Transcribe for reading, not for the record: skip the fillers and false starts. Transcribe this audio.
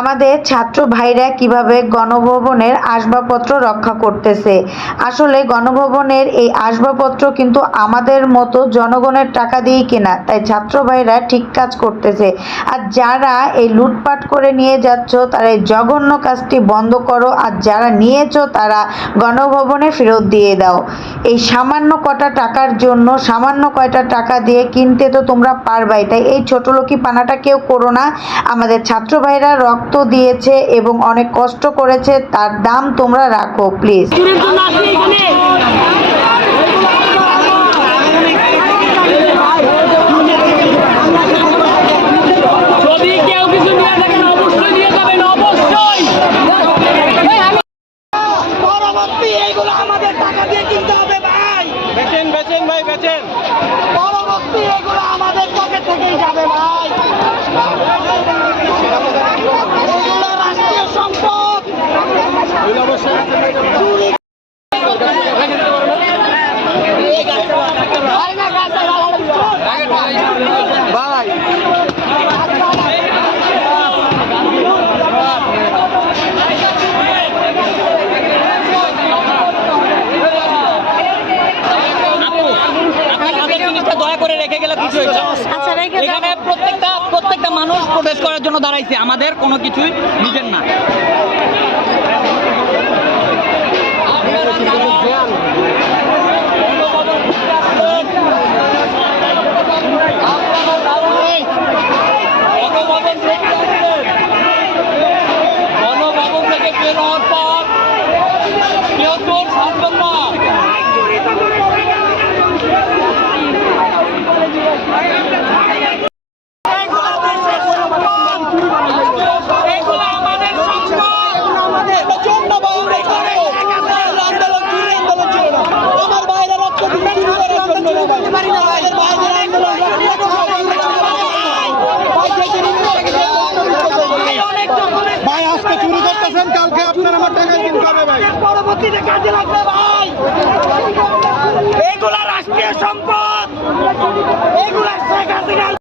আমাদের ছাত্র ভাইরা কিভাবে গণভবনের আসবাবপত্র রক্ষা করতেছে। আসলে গণভবনের এই আসবাবপত্র কিন্তু আমাদের মতো জনগণের টাকা দিয়েই কেনা, তাই ছাত্র ভাইরা ঠিক কাজ করতেছে। আর যারা এই লুটপাট করে নিয়ে যাচ্ছ তারা এই জঘন্য কাজটি বন্ধ করো, আর যারা নিয়েছো তারা গণভবনে ফেরত দিয়ে দাও। এই সামান্য কটা টাকার জন্য সামান্য কয়টা টাকা দিয়ে কিনতে তো তোমরা পারবাই, তাই এই ছোটলোকি পানাটা কেউ করো না। আমাদের ছাত্র ভাইরা রক্ত দিয়েছে এবং অনেক কষ্ট করেছে, তার দাম তোমরা রাখো প্লিজ। এইগুলো আমাদের টাকা দিয়ে কিনতে হবে ভাই। বেচেন বেচেন ভাই বেচেন। পরবর্তী এগুলো আমাদের পকেট থেকেই যাবে ভাই। এগুলো রাষ্ট্রীয় সম্পদ। ভাই দয়া করে রেখে গেলে কিছু এখানে প্রত্যেকটা মানুষ প্রবেশ করার জন্য দাঁড়াইছে, আমাদের কোনো কিছুই নিজের না। গণভবন থেকে বের হওয়ার পর কেউ তোর ছাড়বেন না। ভাই আজকে চুরি করতেছেন, কালকে আপনার আমার টাকা কিনতে হবে ভাই, পরবর্তীতে কাজে লাগবে ভাই। এগুলা রাষ্ট্রীয় সম্পদ, এগুলা শেখ হাসিনার